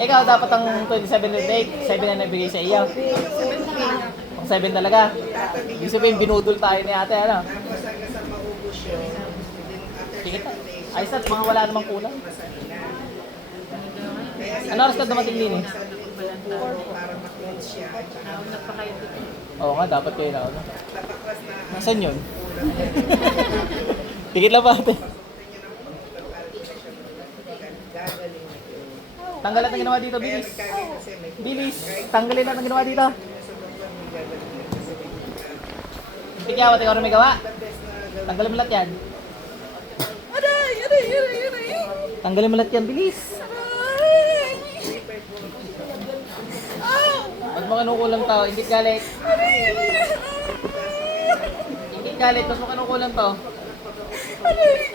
Ikaw dapat ang 27 na date, 7 na nabigay sa iyo. Ang 7 talaga. Ibig sabihin, binudol tayo ni ate, ano? Sige. 7 days, Ayos na, mga wala namang kulang. Ano oras ka dumating din eh? Oo nga, dapat kayo na. Ano? Nasaan yun? Tigit lang ba ate? Tanggal lahat ng ginawa dito, bilis. Bilis, tanggalin lahat ng ginawa dito. may gagaling kasi may gawa. Tanggalin mo lahat yan. Aray! Aray! Aray! Aray! Tanggalin mo lahat yan, bilis. Aray! Ba't mo kinukulang to? Ingit galit. Ingit galit, ba't mo kinukulang to? Oh,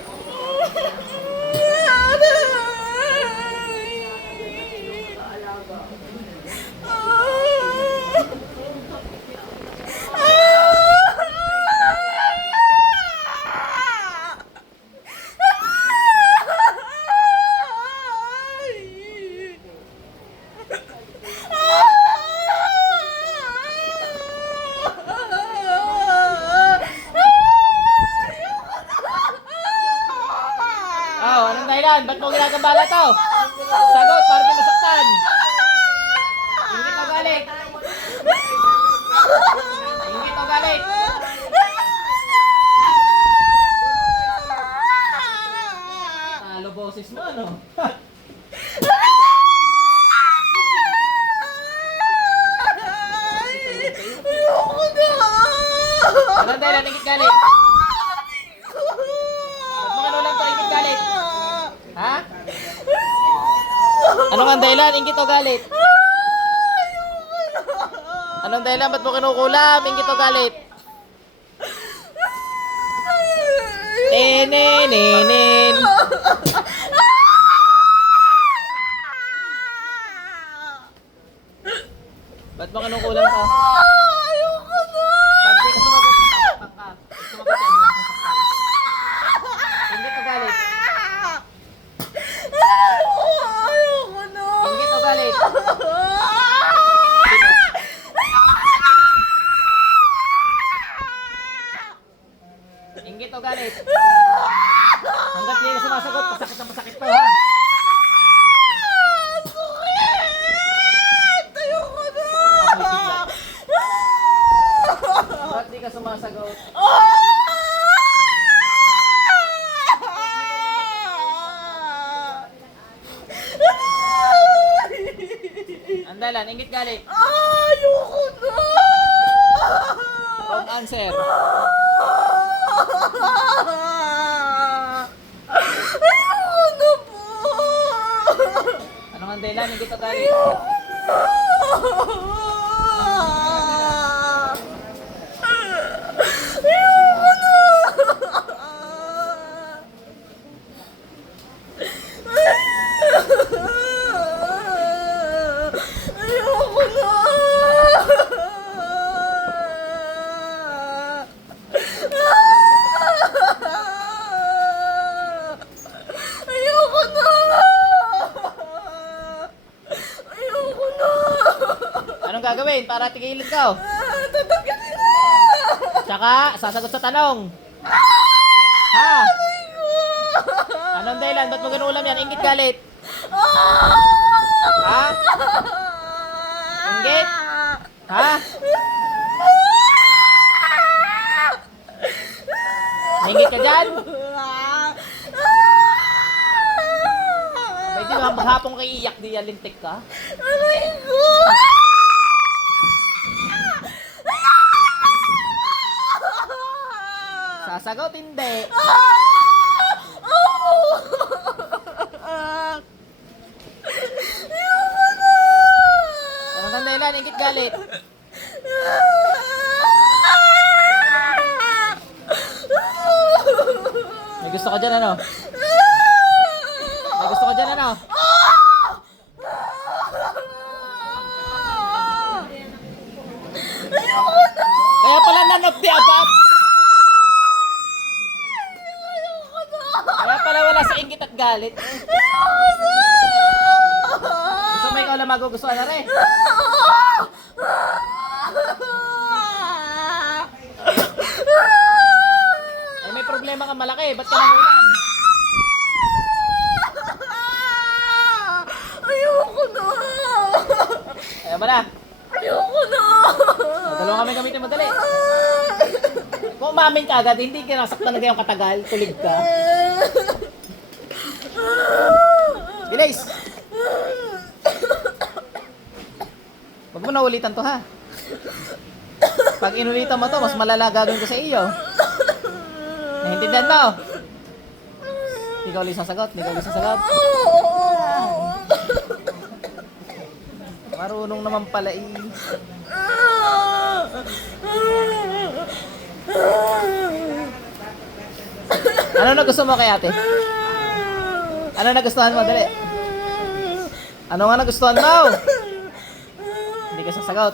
dahilan? Ba't mo ginagambala to? Sagot, para di masaktan. Ingit o galit? Ingit o galit? Talo boses mo, ano? Ayoko na! Anong dahilan? Ingit galit? Ba't mo kinulang to? Ingit galit? Ha? Anong ang dahilan? Ingit o galit? Anong dahilan? Ba't mo kinukulam? Ingit o galit? Tininin. Ba't mo kinukulam to? Ayoko na! Pag di ka sumagot, masasaktan ka. Sumagot ka, di ka masasaktan. Ingit o galit? Ayoko na! Ingit o galit? Ingit o galit? Hanggat hindi ka sumasagot, pasakit na pasakit to ha. Sakit! Ayoko na! Hanggat di ka sumasagot, andalan, ingit galit. Ayoko na! Wrong answer. Ayoko na po! Anong ang dahilan, ingit o galit? Ayoko na! Ayoko na! Ayoko na! Ayoko na! Gagawin para tigilid ka? Ah, Tatanggalin na! Tsaka, sasagot sa tanong. Ha? Anong dahilan? Ba't mo ginulam yan? Ingit galit. Ha? Inggit? Ha? Naingit ka dyan? May di ba maghapong kay iyak di yan lintik ka? Aray ko! Sasagot hindi. Anong ang dahilan? Ingit galit. May gusto ka dyan ano? May gusto ka dyan ano? Kaya pala none of the above. Kaya pala wala sa inggit at galit. Gusto mo magugustuhan na rin. Ay, may problema ka malaki. Ba't ka nangulam? Ayoko na! Ayaw ba na? Ayoko na! Dalawa kami gamitin madali. Kung umamin ka agad, hindi ka nasaktan na gayong katagal, tulig ka. Bilis! Huwag mo na ulitan to ha. Pag inulitan mo to, mas malala ko sa iyo. Naintindihan mo? Hindi ka ulit sasagot, hindi ka ulit sasagot. Marunong naman pala eh. Ano na gusto mo kay ate? Ano na gustuhan mo? Dali. Ano nga nagustuhan mo? Hindi ka sasagot.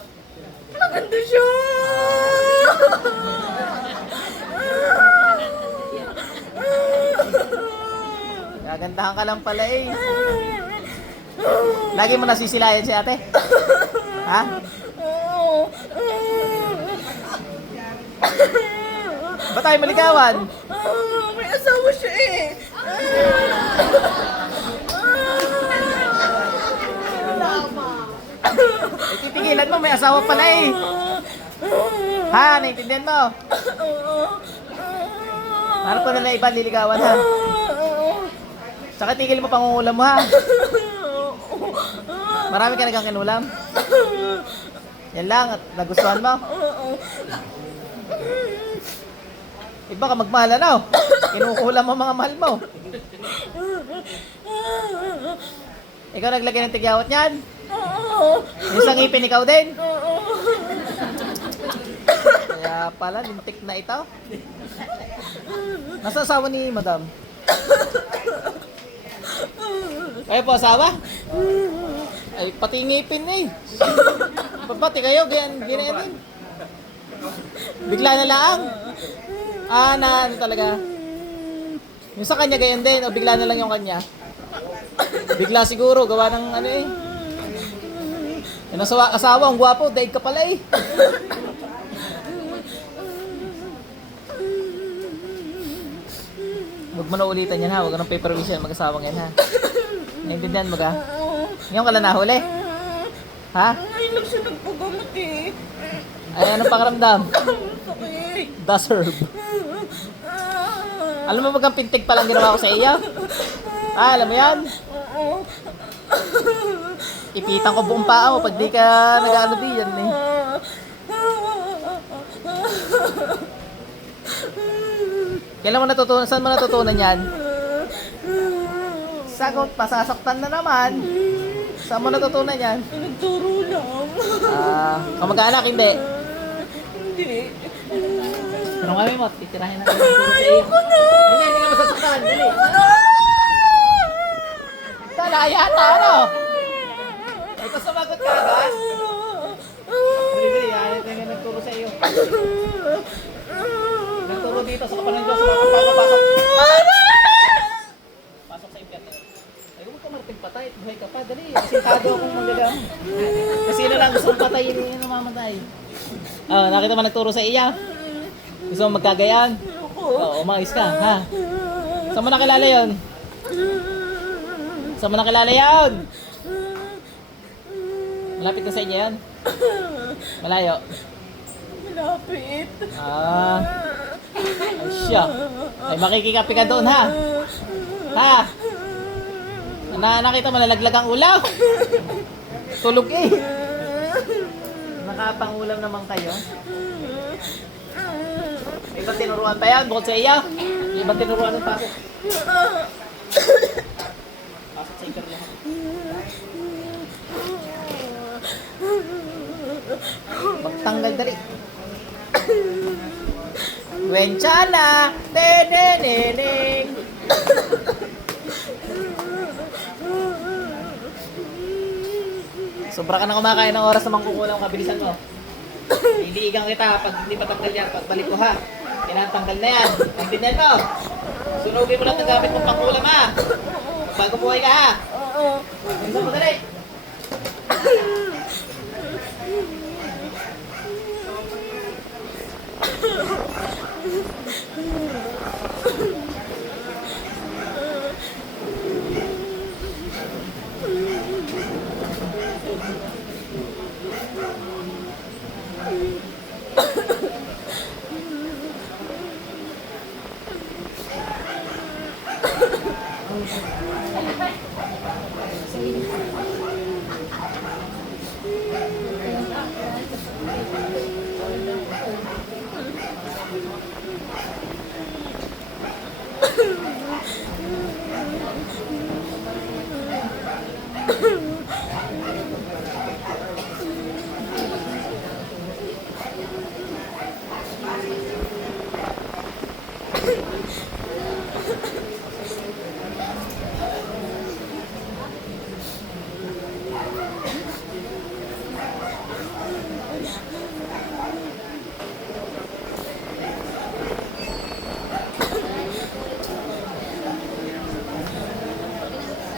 Maganda siya! Gagandahan ka lang pala eh. Lagi mo nasisilayan si ate? Ha? Ba't tayo maligawan? May asawa siya eh! Eh, titigilan mo, may asawa pala eh. Ha? Naintindihan mo? Harap ko na na iba liligawan ha. Saka tigil mo pangungulam mo ha. Marami ka nagang kinulam. Yan lang at nagustuhan mo. Iba ka magmahal na no? Kinukulam mo mga mahal mo. Ikaw naglagay ng tigyawat niyan? Yung sa ngipin ikaw din? Kaya pala, lintik na ito. Nasa asawa ni madam? Kayo po asawa? Ay, pati ngipin eh. Pati kayo, ganyan, ganyan din. Bigla na lang. Ah, na ano talaga. Yung sa kanya ganyan din, o bigla na lang yung kanya. Bigla siguro, gawa ng ano eh. Yung asawa, asawa, ang gwapo, daig ka pala eh. Huwag mo na ulitan yan ha, huwag ka ng paper vision mag-asawang yan ha. Naintindihan mo ka? Ngayon ka lang nahuli. Ha? Ay, lang siya nagpagamot eh. Ay, anong pakiramdam? Sakit. Deserve. Alam mo bagang pintig pa lang ginawa ko sa iyo? Ah, alam mo yan? Ipitan ko buong paa mo pag di ka nag-ano di yan eh. Kailan mo natutunan? Saan mo natutunan yan? Sagot, pasasaktan na naman. Saan mo natutunan yan? Nagturo lang. Ah, kamag-anak, hindi. Hindi. Pero kami mo, titirahin yung turo sa iyo. Hindi, hindi ka masasaktan. Dali. Tala, yata, ano? Ito sumagot ka agad. Dali, dali, yan ito yung nagturo sa iyo. Nagturo dito sa kapanan Diyos, makapagpapasok. Pasok sa impyerno. Ay, huwag ka marating patay, buhay ka pa, dali. Sintado akong magagamit. Kasi sino lang gusto patayin yung namamatay. Ah, nakita mo nagturo sa iya. Gusto mo magkagayaan? Oo, umayos ka, ha? Saan mo nakilala yon? Saan mo nakilala yon? Malapit ka sa inyo yan? Malayo? Malapit. Ah, ay siya. Ay makikikapi ka doon, ha? Ha? Na nakita mo nalaglag ang ulaw? Tulog eh. Nakapangulam naman kayo. Ibang tinuruan pa yan bukod sa iya. Ibang tinuruan ng pasok. Pasok sa internet. Magtanggal dali. Wenchana, neneneneng. Sobra ka na kumakain ng oras na mangkukulang kabilisan mo. Iliigang kita pag hindi pa tanggal yan, pagbalik ko ha. Tinatanggal na yan. Naintindihan mo? Sunugin mo lang ng gamit mong pangkulam ha. Bago buhay ka ha. Oo. Minsan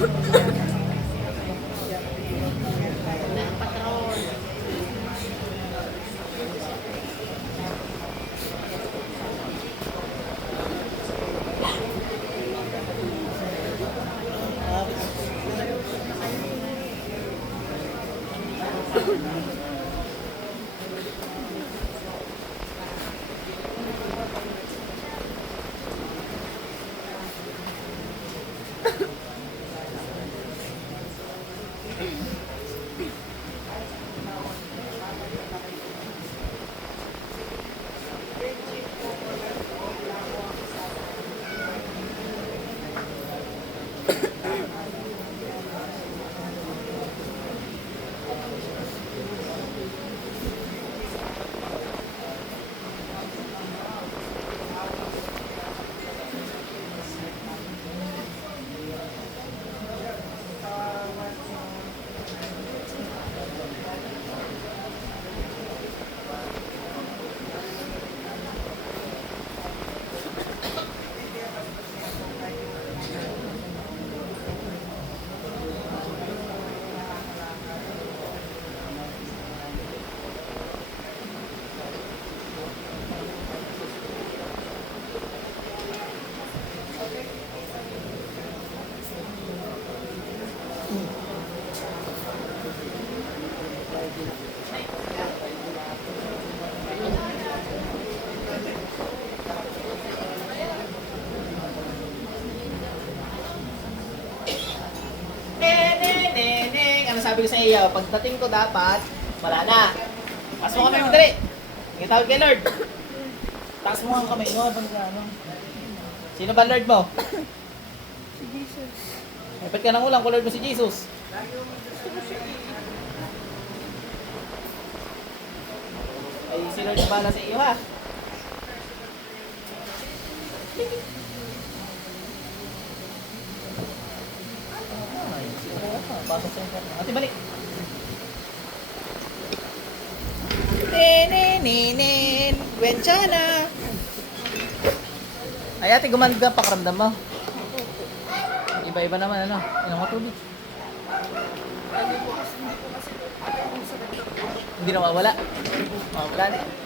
Yeah. sabi ko sa iyo? Pagdating ko dapat, wala na. Taas mo kamay mo dali. Yung tawag kay Lord. Taas mo ang kamay mo. Sino ba Lord mo? Si Jesus. Ay, ba't ka nang ulang kung Lord mo si Jesus? Ay, si Lord na bahala sa iyo ha. Ay, pasok sa iyo. Ate, balik. Nenenenen, Gwenchana. Ay, ate, gumanda ang pakiramdam mo. Iba-iba naman, ano? Ilang matubig. Hindi na mawala. Wala na.